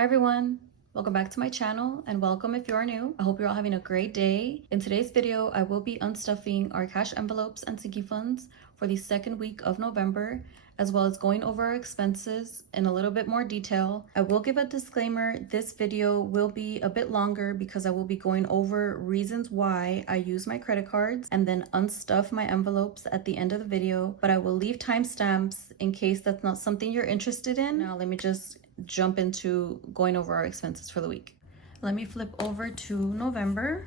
Hi everyone, welcome back to my channel and welcome if you are new. I hope you're all having a great day. In today's video, I will be unstuffing our cash envelopes and sinking funds for the second week of November, as well as going over our expenses in a little bit more detail. I will give a disclaimer, this video will be a bit longer because I will be going over reasons why I use my credit cards and then unstuff my envelopes at the end of the video, but I will leave timestamps in case that's not something you're interested in. Now let me just jump into going over our expenses for the week. Let me flip over to November.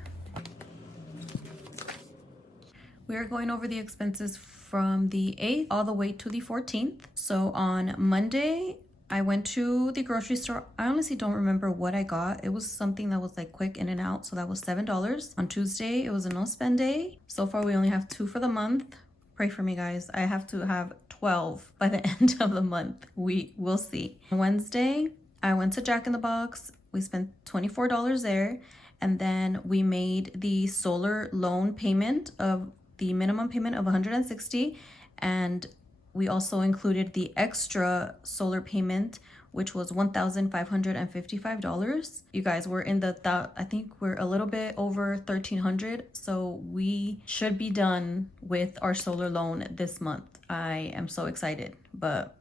We are going over the expenses from the 8th all the way to the 14th. So on Monday, I went to the grocery store. I honestly don't remember what I got. It was something that was like quick in and out. So that was $7. On Tuesday, it was a no spend day. So far, we only have 2 for the month. Pray for me, guys. I have to have 12 by the end of the month. We will see. On Wednesday, I went to Jack in the Box. We spent $24 there. And then we made the solar loan payment of the minimum payment of $160. And we also included the extra solar payment, which was $1,555. You guys, we're in I think we're a little bit over $1,300. So we should be done with our solar loan this month. I am so excited, but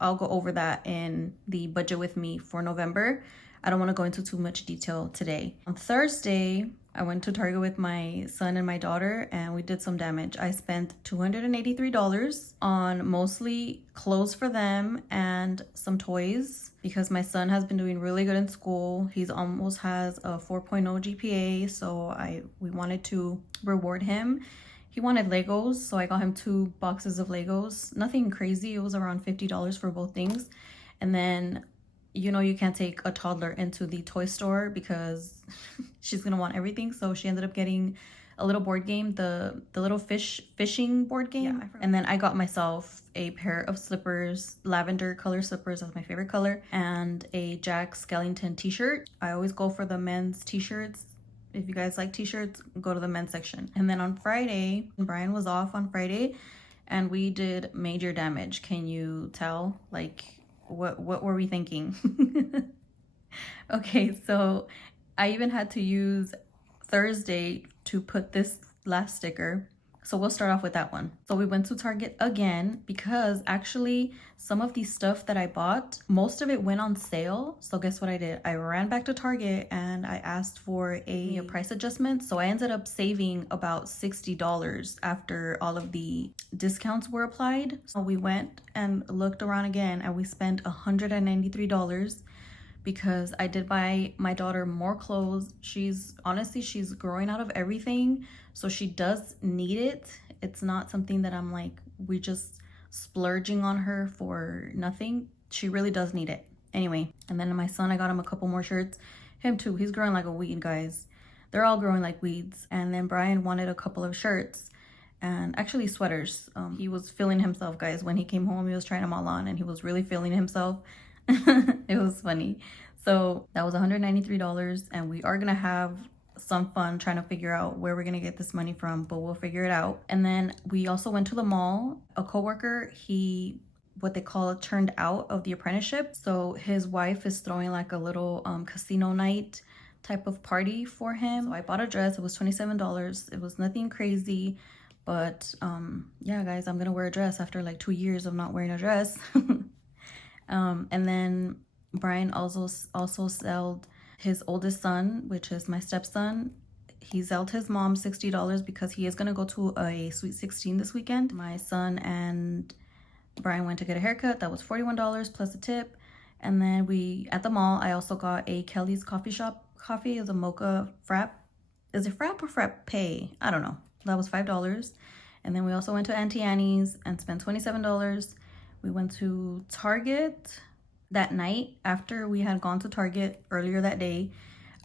I'll go over that in the budget with me for November. I don't want to go into too much detail today. On Thursday, I went to Target with my son and my daughter and we did some damage. I spent $283 on mostly clothes for them and some toys because my son has been doing really good in school. He's almost has a 4.0 GPA, so we wanted to reward him. He wanted Legos, so I got him 2 boxes of Legos. Nothing crazy. It was around $50 for both things. And then you know you can't take a toddler into the toy store because she's gonna want everything. So she ended up getting a little board game, the little fishing board game. Yeah, and then I got myself a pair of slippers, lavender color slippers, that's my favorite color, and a Jack Skellington t-shirt. I always go for the men's t-shirts. If you guys like t-shirts, go to the men's section. And then on Friday, Brian was off on Friday and we did major damage. Can you tell? Like, what were we thinking? Okay, so I even had to use Thursday to put this last sticker. So we'll start off with that one. So we went to Target again because actually some of the stuff that I bought, most of it went on sale. So guess what I did? I ran back to Target and I asked for a price adjustment. So I ended up saving about $60 after all of the discounts were applied. So we went and looked around again and we spent $193 because I did buy my daughter more clothes. She's growing out of everything. So she does need it. It's not something that I'm like, we just splurging on her for nothing. She really does need it. Anyway, and then my son, I got him a couple more shirts. Him too, he's growing like a weed, guys. They're all growing like weeds. And then Brian wanted a couple of shirts and actually sweaters. He was feeling himself, guys. When he came home, he was trying them all on and he was really feeling himself. It was funny. So that was $193 and we are gonna have some fun trying to figure out where we're gonna get this money from, but we'll figure it out. And then we also went to the mall. A coworker, what they call it, turned out of the apprenticeship. So his wife is throwing like a little casino night type of party for him. So I bought a dress. It was $27. It was nothing crazy, but yeah, guys, I'm gonna wear a dress after like 2 years of not wearing a dress. And then Brian also sold his oldest son, which is my stepson. He sold his mom $60 because he is going to go to a Sweet 16 this weekend. My son and Brian went to get a haircut. That was $41 plus a tip. And then at the mall, I also got a Kelly's Coffee Shop coffee. It was a mocha frap. Is it frap or frappe? I don't know. That was $5. And then we also went to Auntie Annie's and spent $27. We went to Target that night. After we had gone to Target earlier that day,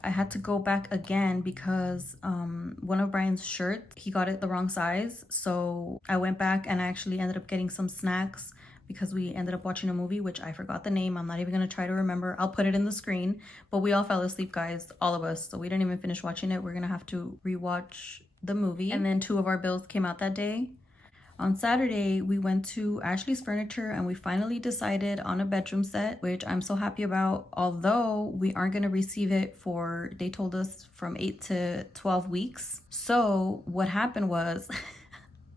I had to go back again because one of Brian's shirts, he got it the wrong size. So I went back and I actually ended up getting some snacks because we ended up watching a movie, which I forgot the name. I'm not even gonna try to remember. I'll put it in the screen. But we all fell asleep, guys, all of us. So we didn't even finish watching it. We're gonna have to rewatch the movie. And then 2 of our bills came out that day. On Saturday, we went to Ashley's Furniture and we finally decided on a bedroom set, which I'm so happy about. Although we aren't going to receive it for, they told us, from 8 to 12 weeks. So what happened was,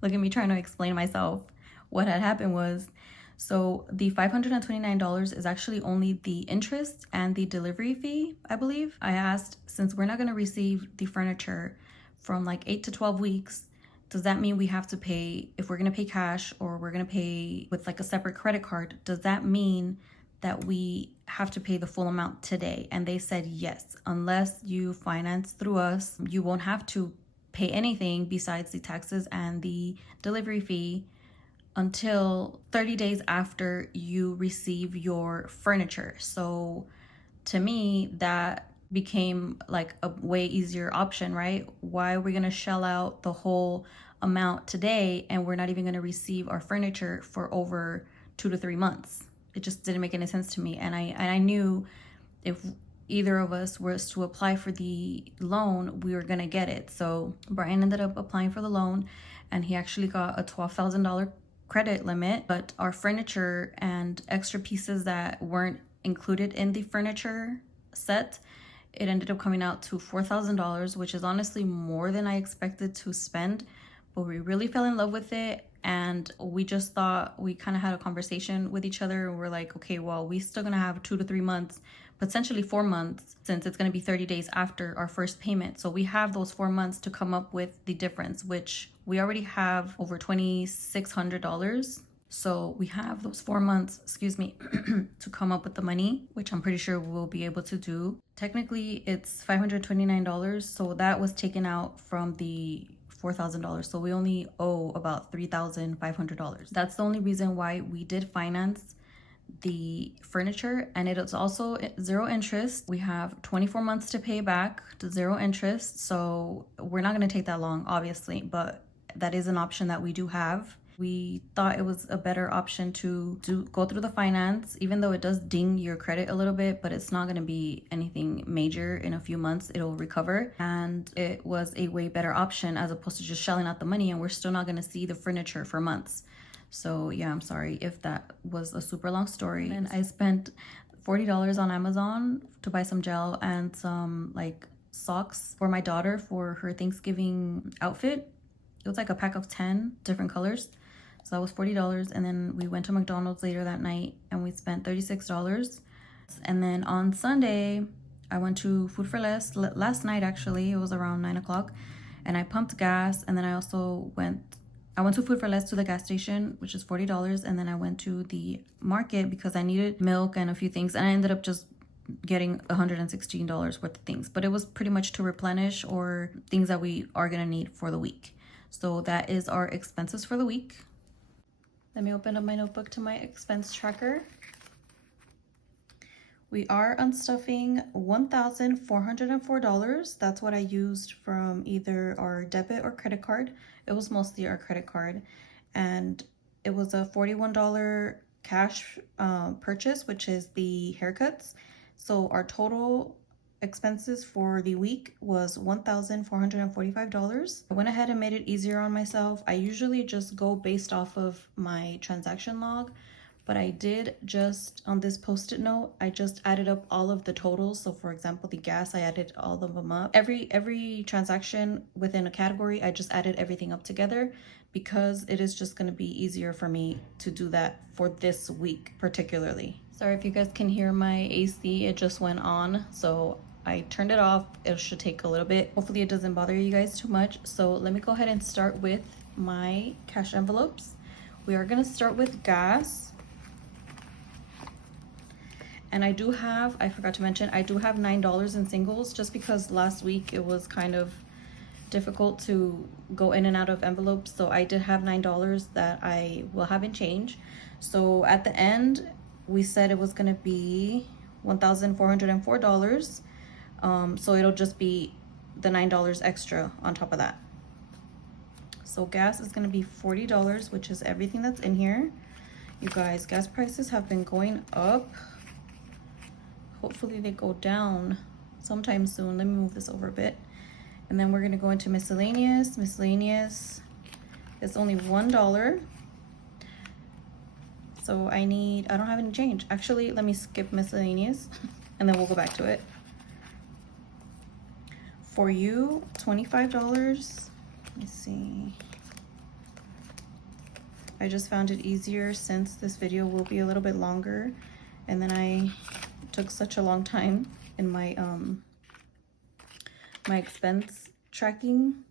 look at me trying to explain myself. What had happened was, so the $529 is actually only the interest and the delivery fee, I believe. I asked, since we're not going to receive the furniture from like 8 to 12 weeks, does that mean we have to pay, if we're going to pay cash or we're going to pay with like a separate credit card, does that mean that we have to pay the full amount today? And they said yes, unless you finance through us, you won't have to pay anything besides the taxes and the delivery fee until 30 days after you receive your furniture. So to me, that became like a way easier option, right? Why are we going to shell out the whole amount today and we're not even going to receive our furniture for over 2 to 3 months? It just didn't make any sense to me. And I knew if either of us was to apply for the loan, we were going to get it. So Brian ended up applying for the loan and he actually got a $12,000 credit limit, but our furniture and extra pieces that weren't included in the furniture set, it ended up coming out to $4,000, which is honestly more than I expected to spend, but we really fell in love with it. And we just thought, we kind of had a conversation with each other and we're like, okay, well, we still gonna have 2 to 3 months, potentially 4 months, since it's gonna be 30 days after our first payment. So we have those 4 months to come up with the difference, which we already have over $2,600. So we have those 4 months, to come up with the money, which I'm pretty sure we'll be able to do. Technically, it's $529. So that was taken out from the $4,000. So we only owe about $3,500. That's the only reason why we did finance the furniture, and it is also 0 interest. We have 24 months to pay back to 0 interest. So we're not going to take that long, obviously, but that is an option that we do have. We thought it was a better option to go through the finance, even though it does ding your credit a little bit, but it's not going to be anything major. In a few months, it'll recover. And it was a way better option as opposed to just shelling out the money and we're still not going to see the furniture for months. So yeah, I'm sorry if that was a super long story. And I spent $40 on Amazon to buy some gel and some like socks for my daughter for her Thanksgiving outfit. It was like a pack of 10 different colors. So that was $40. And then we went to McDonald's later that night and we spent $36. And then on Sunday, I went to Food for Less last night, actually. It was around 9 o'clock. And I pumped gas. And then I also went to Food for Less to the gas station, which is $40. And then I went to the market because I needed milk and a few things. And I ended up just getting $116 worth of things. But it was pretty much to replenish or things that we are going to need for the week. So that is our expenses for the week. Let me open up my notebook to my expense tracker. We are unstuffing $1,404. That's what I used from either our debit or credit card. It was mostly our credit card. And it was a $41 cash purchase, which is the haircuts. So our total expenses for the week was $1,445. I went ahead and made it easier on myself. I usually just go based off of my transaction log, but I did just, on this post-it note, I just added up all of the totals. So for example, the gas, I added all of them up. Every transaction within a category, I just added everything up together because it is just going to be easier for me to do that for this week particularly. Sorry if you guys can hear my AC, it just went on, so I turned it off. It should take a little bit. Hopefully it doesn't bother you guys too much. So let me go ahead and start with my cash envelopes. We are going to start with gas. And I do have, I forgot to mention, I do have $9 in singles just because last week it was kind of difficult to go in and out of envelopes. So I did have $9 that I will have in change. So at the end, we said it was going to be $1,404. So it'll just be the $9 extra on top of that. So gas is going to be $40, which is everything that's in here. You guys, gas prices have been going up. Hopefully they go down sometime soon. Let me move this over a bit. And then we're going to go into miscellaneous. Miscellaneous It's only $1. So I don't have any change. Actually, let me skip miscellaneous and then we'll go back to it. For you, $25. Let me see. I just found it easier since this video will be a little bit longer, and then I took such a long time in my my expense tracking.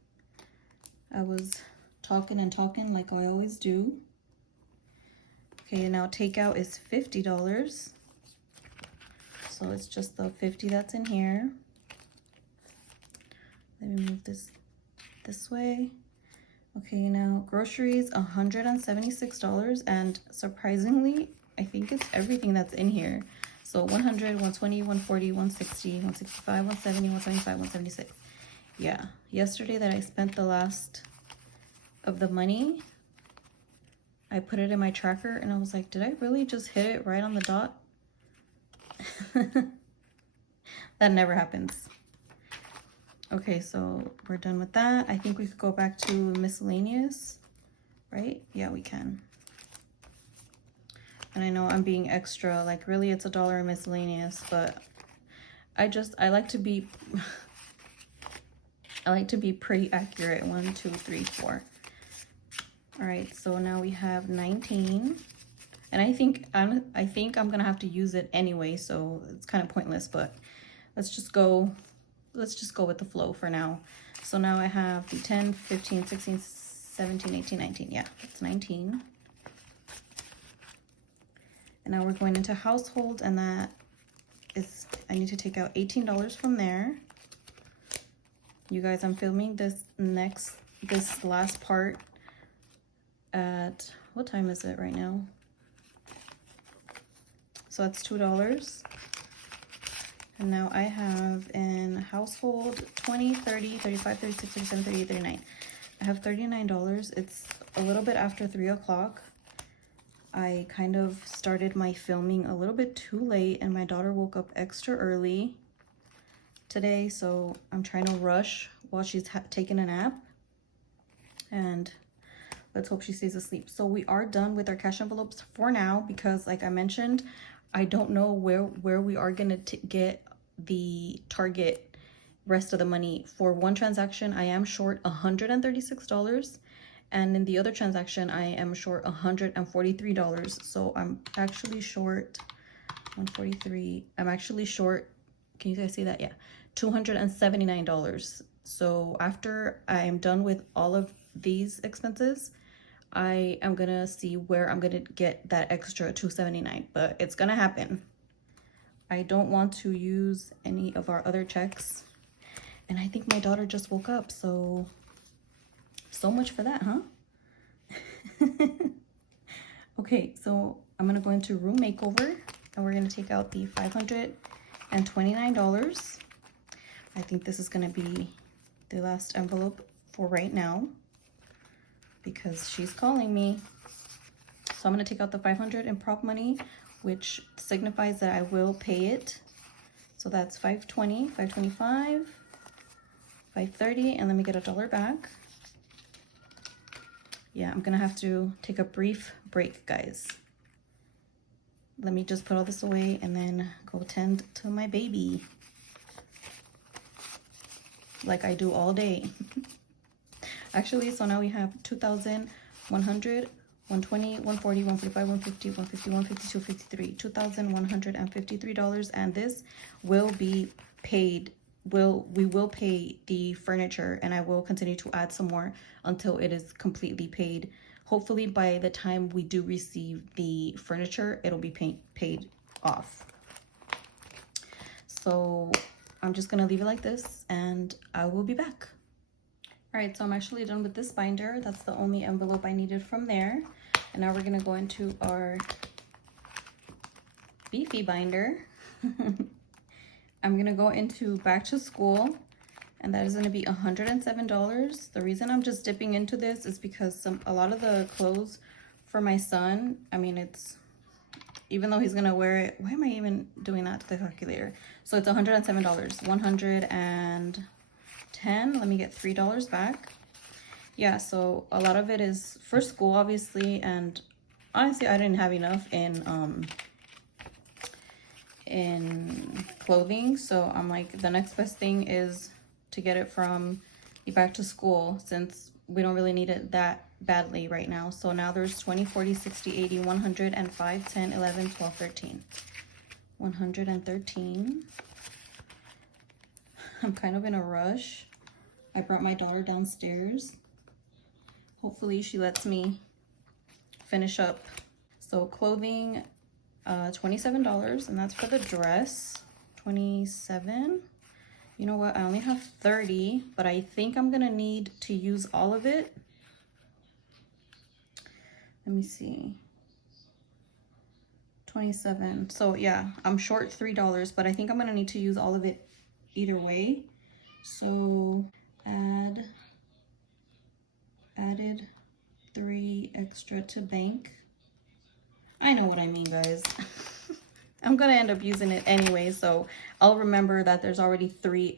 I was talking and talking like I always do. Okay, now takeout is $50. So it's just the 50 that's in here. Let me move this way. Okay, now groceries, $176, and surprisingly, I think it's everything that's in here. So 100, 120, 140, 160, 165, 170, 175, 176. Yeah, yesterday that I spent the last of the money, I put it in my tracker and I was like, did I really just hit it right on the dot? That never happens. Okay, so we're done with that. I think we could go back to miscellaneous, right? Yeah, we can. And I know I'm being extra, like really it's $1 in miscellaneous, but I like to be I like to be pretty accurate. 1, 2, 3, 4. All right, so now we have 19. And I think I'm gonna have to use it anyway, so it's kind of pointless, but let's just go with the flow for now. So now I have the 10, 15, 16, 17, 18, 19. Yeah, it's 19. And now we're going into household, and that is, I need to take out $18 from there. You guys, I'm filming this last part at, what time is it right now? So that's $2. And now I have in household 20, 30, 35, 36, 37, 38, 39. I have $39. It's a little bit after 3 o'clock. I kind of started my filming a little bit too late, and my daughter woke up extra early today, so I'm trying to rush while she's taking a nap. And let's hope she stays asleep. So we are done with our cash envelopes for now, because like I mentioned, I don't know where we are gonna get the target rest of the money. For one transaction, I am short $136, and in the other transaction, I am short $143. So I'm actually short 143. I'm actually short, can you guys see that? Yeah, $279. So after I am done with all of these expenses, I am gonna see where I'm gonna get that extra $279, but it's gonna happen. I don't want to use any of our other checks. And I think my daughter just woke up, so much for that, huh? Okay, so I'm gonna go into room makeover, and we're gonna take out the $529. I think this is gonna be the last envelope for right now, because she's calling me. So I'm gonna take out the $500 in prop money, which signifies that I will pay it. So that's $520, $525, $530, and let me get $1 back. Yeah, I'm gonna have to take a brief break, guys. Let me just put all this away and then go tend to my baby, like I do all day. Actually, so now we have 2,100, 120, 140, 145, 150, 150, 152, 53, $2,153, and this will be paid. We will pay the furniture, and I will continue to add some more until it is completely paid. Hopefully by the time we do receive the furniture, it'll be paid off. So I'm just gonna leave it like this, and I will be back. All right, so I'm actually done with this binder. That's the only envelope I needed from there. And now we're gonna go into our beefy binder. I'm gonna go into back to school, and that is gonna be $107. The reason I'm just dipping into this is because a lot of the clothes for my son, I mean, it's, even though he's gonna wear it, why am I even doing that to the calculator? So it's $107, 110, let me get $3 back. yeah, so a lot of it is for school, obviously, and honestly, I didn't have enough in clothing, so I'm like, the next best thing is to get it from the back to school, since we don't really need it that badly right now. So now there's 20, 40, 60, 80, 100, and 5, 10, 11, 12, 13. 113. I'm kind of in a rush. I brought my daughter downstairs. Hopefully she lets me finish up. So clothing, $27, and that's for the dress. 27. You know what? I only have 30, but I think I'm gonna need to use all of it. Let me see. 27. So yeah, I'm short $3, but I think I'm gonna need to use all of it either way. So added 3 extra to bank. I know what I mean, guys. I'm gonna end up using it anyway, so I'll remember that there's already $3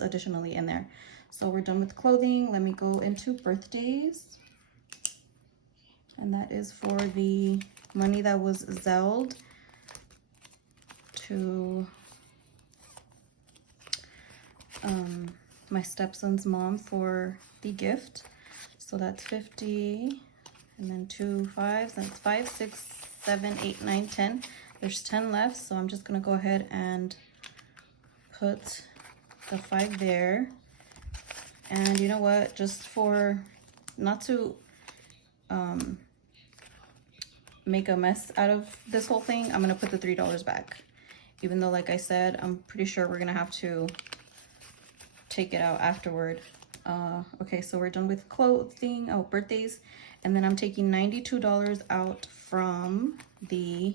additionally in there. So we're done with clothing. Let me go into birthdays, and that is for the money that was Zelled to my stepson's mom for the gift. So that's 50, and then 2 5s. That's 5, 6, 7, 8, 9, 10. There's 10 left, so I'm just gonna go ahead and put the 5 there. And you know what? Just for not to make a mess out of this whole thing, I'm gonna put the $3 back. Even though, like I said, I'm pretty sure we're gonna have to take it out afterward. Okay, so we're done with clothing, birthdays, and then I'm taking $92 out from the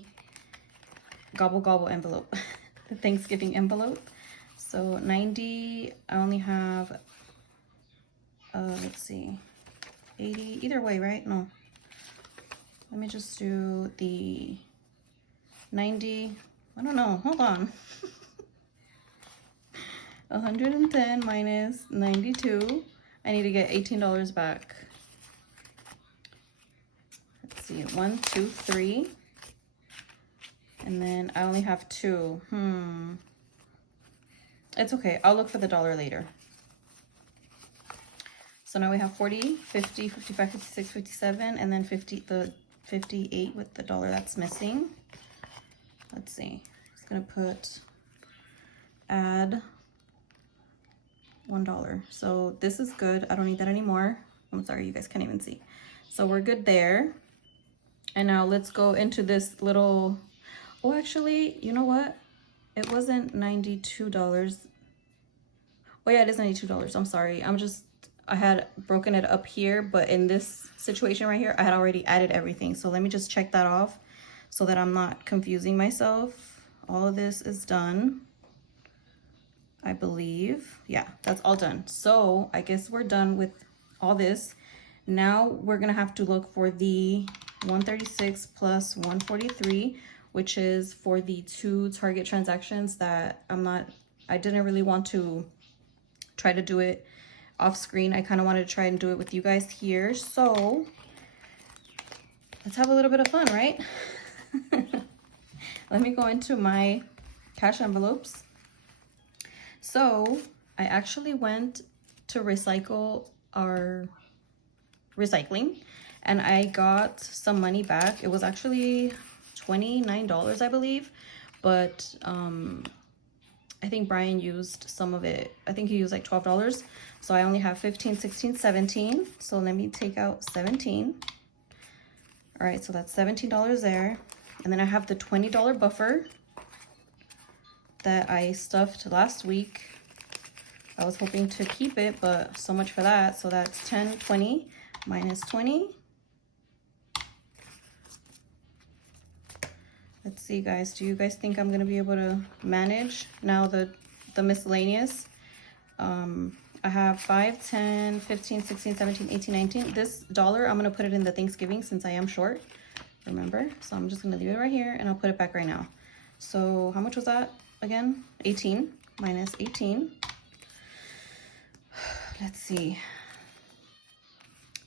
Gobble Gobble envelope, the Thanksgiving envelope. So 90, I only have, let's see, 80, either way, right? No. Let me just do the 90, I don't know, hold on. 110 minus 92. I need to get $18 back. Let's see, 1, 2, 3. And then I only have 2. It's okay, I'll look for the dollar later. So now we have 40, 50, 55, 56, 57, and then 50, the 58 with the dollar that's missing. Let's see, I'm just gonna put add $1. So this is good. I don't need that anymore. I'm sorry, you guys can't even see. So we're good there. And now let's go into this little, oh, actually, you know what? It wasn't $92. Oh yeah, it is $92. I'm sorry. I had broken it up here, but in this situation right here, I had already added everything. So let me just check that off so that I'm not confusing myself. All of this is done, I believe. Yeah, that's all done. So I guess we're done with all this. Now we're gonna have to look for the 136 plus 143, which is for the 2 Target transactions that I didn't really want to try to do it off screen. I kind of wanted to try and do it with you guys here. So let's have a little bit of fun, right? Let me go into my cash envelopes. So I actually went to recycle our recycling, and I got some money back. It was actually $29, I believe, but I think Brian used some of it. I think he used like $12. So I only have 15, 16, 17. So let me take out 17. All right, so that's $17 there. And then I have the $20 buffer that I stuffed last week. I was hoping to keep it, but so much for that. So that's 10, 20 minus 20. Let's see, guys. Do you guys think I'm gonna be able to manage now the miscellaneous? I have 5, 10, 15, 16, 17, 18, 19. This dollar, I'm gonna put it in the Thanksgiving since I am short, remember? So I'm just gonna leave it right here and I'll put it back right now. So how much was that again? 18 minus 18. let's see.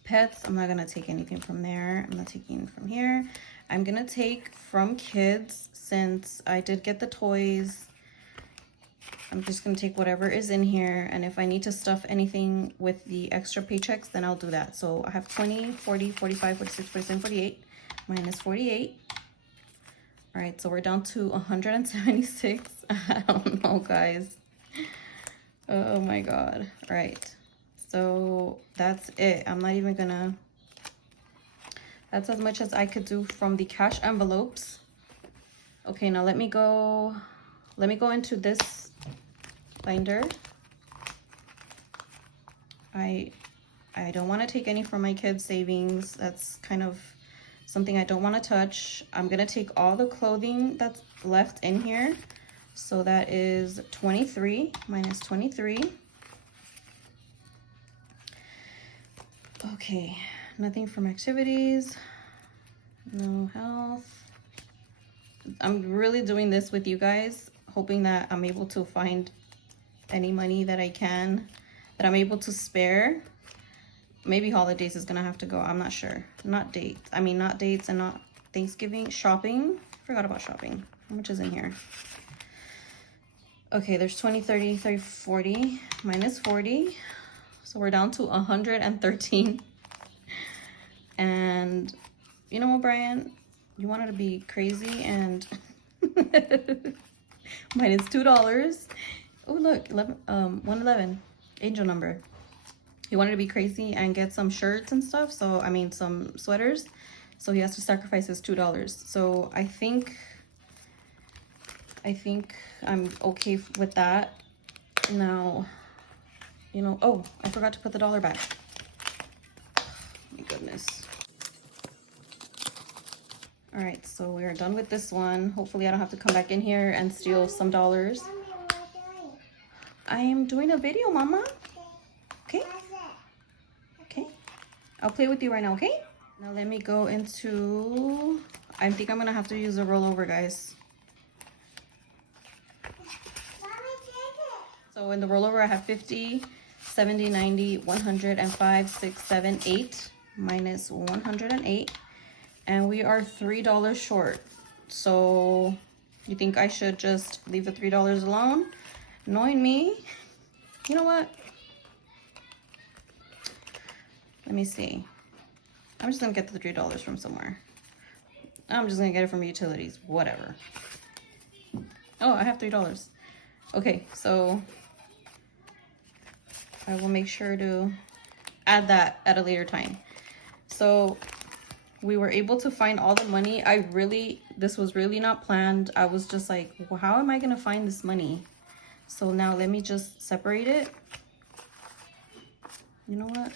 Pets, I'm not gonna take anything from there. I'm not taking from here. I'm gonna take from kids since I did get the toys. I'm just gonna take whatever is in here, and if I need to stuff anything with the extra paychecks, then I'll do that. So I have 20, 40, 45, 46, 47, 48, minus 48. All right, so we're down to 176. I don't know, guys. Oh my God. All right, so that's it. I'm not even gonna, that's as much as I could do from the cash envelopes. Okay, now let me go into this binder. I don't want to take any from my kids' savings. That's kind of something I don't want to touch. I'm gonna take all the clothing that's left in here. So that is 23 minus 23. Okay, nothing from activities, no health. I'm really doing this with you guys, hoping that I'm able to find any money that I can, that I'm able to spare. Maybe holidays is gonna have to go, I'm not sure. Not dates, I mean not dates and not Thanksgiving. Shopping, forgot about shopping. How much is in here? Okay, there's 20, 30, 30, 40, minus 40. So we're down to 113. And you know what, Brian? You wanted to be crazy and minus $2. Oh, look, 111, angel number. He wanted to be crazy and get some shirts and stuff. So, I mean, some sweaters. So he has to sacrifice his $2. So I think I'm okay with that. Now, you know, oh, I forgot to put the dollar back. My goodness. All right, so we are done with this one. Hopefully I don't have to come back in here and steal some dollars. I am doing a video, Mama. Okay? Okay. I'll play with you right now, okay? Now let me go into, I think I'm gonna have to use a rollover, guys. So in the rollover, I have 50, 70, 90, 100, and 5, 6, 7, 8, minus 108. And we are $3 short. So you think I should just leave the $3 alone? Knowing me, you know what? Let me see. I'm just gonna get the $3 from somewhere. I'm just gonna get it from utilities, whatever. Oh, I have $3. Okay, so I will make sure to add that at a later time. So we were able to find all the money. This was really not planned. I was just like, well, how am I gonna find this money? So now let me just separate it. You know what?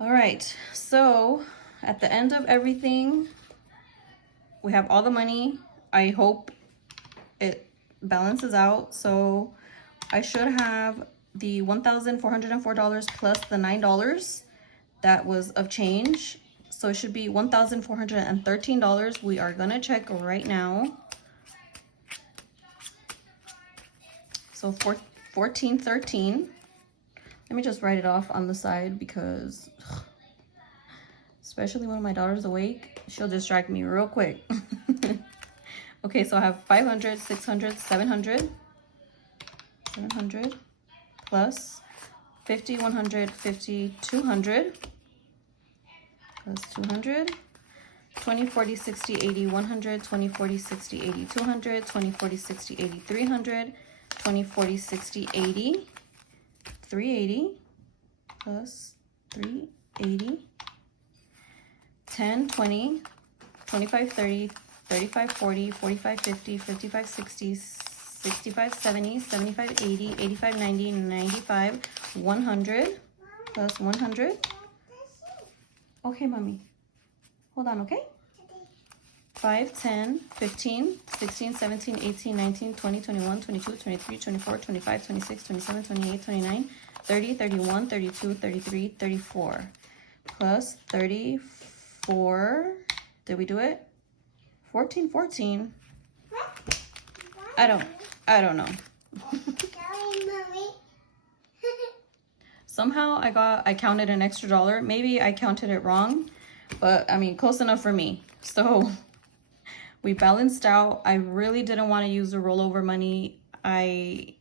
All right, so at the end of everything, we have all the money. I hope it balances out. So I should have the $1,404 plus the $9 that was of change. So it should be $1,413. We are gonna check right now. So 1413. Let me just write it off on the side because especially when my daughter's awake, she'll distract me real quick. Okay, so I have 500, 600, 700 plus 50, 100, 50, 200 plus 200, 20, 40, 60, 80, 100, 20, 40, 60, 80, 200, 20, 40, 60, 80, 300, 20, 40, 60, 80, 380 plus 380, 10, 20, 25, 30, 35, 40, 45, 50, 55, 60, 65, 70, 75, 80, 85, 90, 95, 100 plus 100. Okay, mommy. Hold on, okay? 5, 10, 15, 16, 17, 18, 19, 20, 21, 22, 23, 24, 25, 26, 27, 28, 29, 30, 31, 32, 33, 34. Plus 34. Did we do it? 14, 14. I don't know. Somehow I counted an extra dollar. Maybe I counted it wrong, but I mean, close enough for me. So we balanced out. I really didn't want to use the rollover money. I'm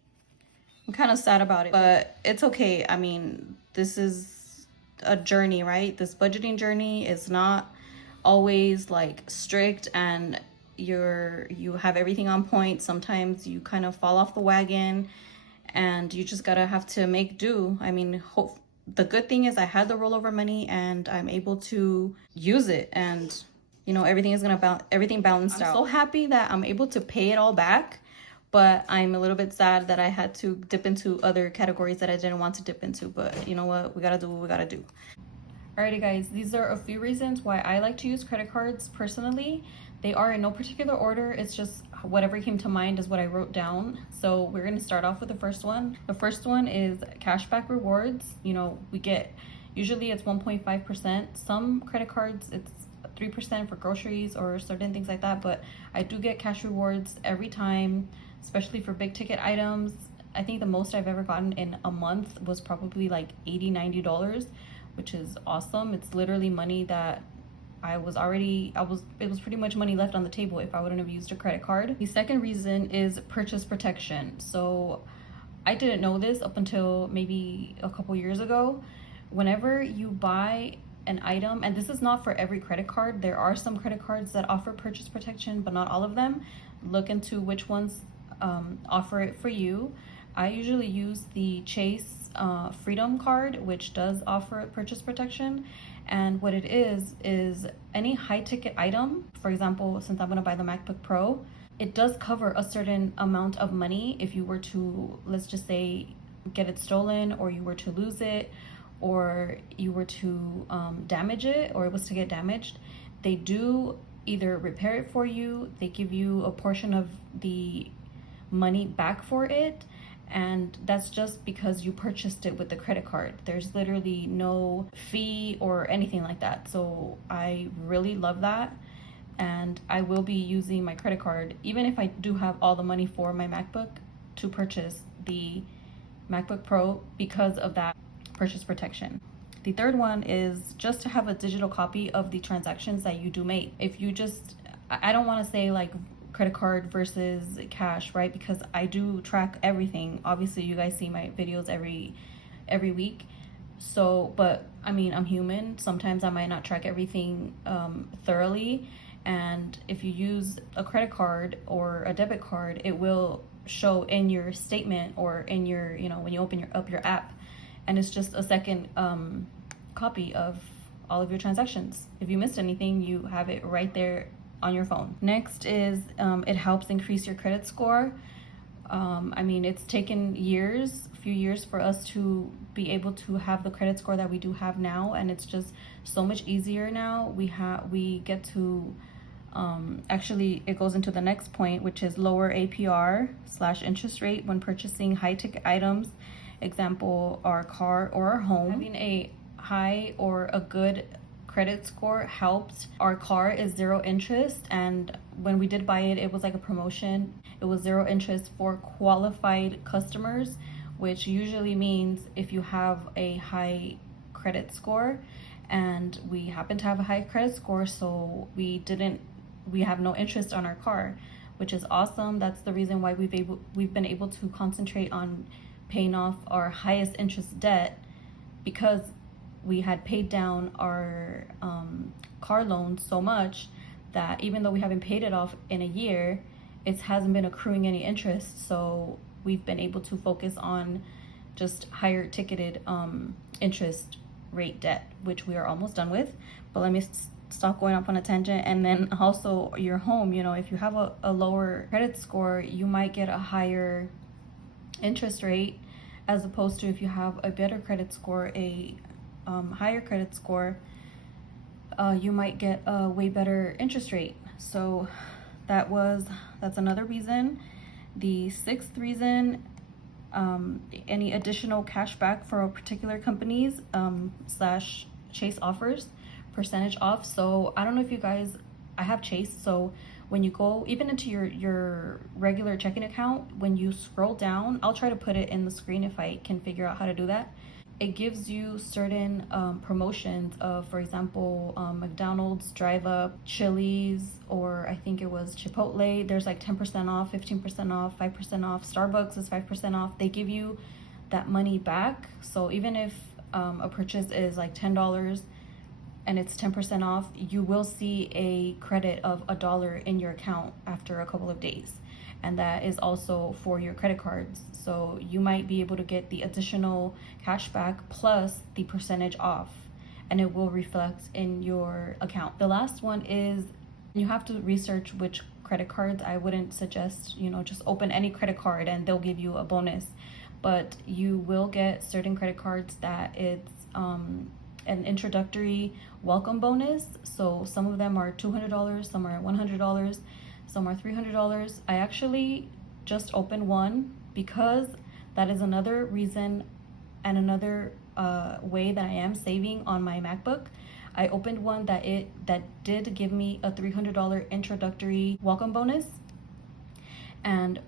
kind of sad about it, but it's okay. I mean, this is a journey, right? This budgeting journey is not always like strict and you have everything on point. Sometimes you kind of fall off the wagon and you just gotta have to make do. I mean, the good thing is I had the rollover money and I'm able to use it, and you know, everything is gonna everything balanced out. I'm so happy that I'm able to pay it all back, but I'm a little bit sad that I had to dip into other categories that I didn't want to dip into. But you know what, we gotta do what we gotta do. Alrighty guys, these are a few reasons why I like to use credit cards personally. They are in no particular order, it's just whatever came to mind is what I wrote down. So we're gonna start off with the first one. The first one is cashback rewards. You know, we get, usually it's 1.5%. Some credit cards, it's 3% for groceries or certain things like that, but I do get cash rewards every time, especially for big ticket items. I think the most I've ever gotten in a month was probably like $80, $90, which is awesome. It's literally money that it was pretty much money left on the table if I wouldn't have used a credit card. The second reason is purchase protection. So I didn't know this up until maybe a couple years ago. Whenever you buy an item, and this is not for every credit card, there are some credit cards that offer purchase protection, but not all of them. Look into which ones offer it for you. I usually use the Chase Freedom card, which does offer purchase protection. And what it is any high ticket item, for example, since I'm going to buy the MacBook Pro, it does cover a certain amount of money if you were to, let's just say, get it stolen, or you were to lose it, or you were to damage it, or it was to get damaged. They do either repair it for you, they give you a portion of the money back for it, and that's just because you purchased it with the credit card. There's literally no fee or anything like that. So I really love that, and I will be using my credit card, even if I do have all the money for my MacBook, to purchase the MacBook Pro because of that purchase protection. The third one is just to have a digital copy of the transactions that you do make. If you just, I don't want to say like credit card versus cash, right? Because I do track everything. Obviously you guys see my videos every week. So, but I mean, I'm human. Sometimes I might not track everything thoroughly. And if you use a credit card or a debit card, it will show in your statement or in your, you know, when you open up your app. And it's just a second copy of all of your transactions. If you missed anything, you have it right there on your phone. Next is it helps increase your credit score. I mean, it's taken a few years for us to be able to have the credit score that we do have now, and it's just so much easier now. We get to actually, it goes into the next point, which is lower APR/interest rate when purchasing high ticket items. Example, our car or our home. Having a high or a good credit score helped. Our car is 0 interest, and when we did buy it, it was like a promotion. It was 0 interest for qualified customers, which usually means if you have a high credit score, and we happen to have a high credit score, so we have no interest on our car, which is awesome. That's the reason why we've been able to concentrate on paying off our highest interest debt, because we had paid down our car loan so much that even though we haven't paid it off in a year, it hasn't been accruing any interest. So we've been able to focus on just higher ticketed interest rate debt, which we are almost done with. But let me stop going off on a tangent. And then also your home, you know, if you have a lower credit score, you might get a higher interest rate, as opposed to if you have a better credit score, a higher credit score, you might get a way better interest rate. So that's another reason. The sixth reason, any additional cash back for particular companies slash Chase offers percentage off. So I don't know if you guys, I have Chase, so when you go even into your regular checking account, when you scroll down, I'll try to put it in the screen if I can figure out how to do that. It gives you certain promotions of, for example, McDonald's drive up, Chili's, or I think it was Chipotle. There's like 10% off, 15% off, 5% off. Starbucks is 5% off. They give you that money back. So even if a purchase is like $10 and it's 10% off, you will see a credit of $1 in your account after a couple of days. And that is also for your credit cards. So you might be able to get the additional cash back plus the percentage off, and it will reflect in your account. The last one is you have to research which credit cards. I wouldn't suggest, just open any credit card and they'll give you a bonus. But you will get certain credit cards that it's an introductory welcome bonus. So some of them are $200, some are $100, some are $300. I actually just opened one because that is another reason and another way that I am saving on my MacBook. I opened one that did give me a $300 introductory welcome bonus, and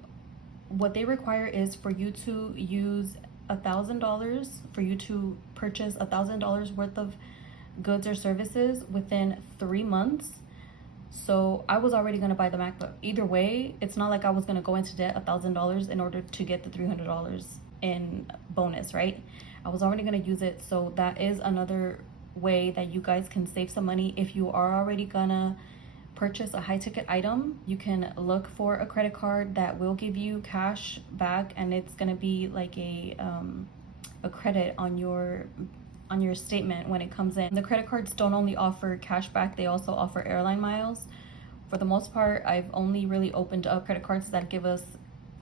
what they require is for you to use $1,000, for you to purchase $1,000 worth of goods or services within 3 months. So I was already gonna buy the MacBook. Either way, it's not like I was gonna go into debt $1,000 in order to get the $300 in bonus, right? I was already gonna use it. So that is another way that you guys can save some money. If you are already gonna purchase a high ticket item, you can look for a credit card that will give you cash back, and it's gonna be like a credit on your statement when it comes in. The credit cards don't only offer cash back, they also offer airline miles. For the most part, I've only really opened up credit cards that give us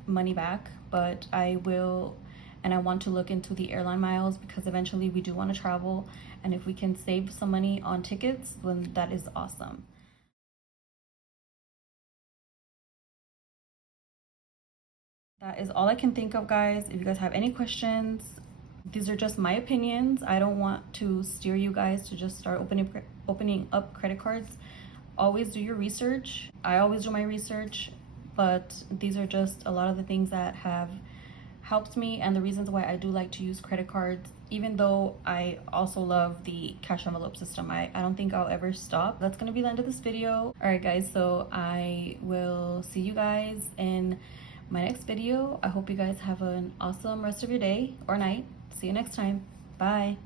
money back, but I will and I want to look into the airline miles because eventually we do want to travel, and if we can save some money on tickets, then that is awesome. That is all I can think of, guys. If you guys have any questions, these are just my opinions. I don't want to steer you guys to just start opening up credit cards. Always do your research. I always do my research, but these are just a lot of the things that have helped me and the reasons why I do like to use credit cards, even though I also love the cash envelope system. I don't think I'll ever stop. That's gonna be the end of this video. All right, guys, so I will see you guys in my next video. I hope you guys have an awesome rest of your day or night. See you next time. Bye.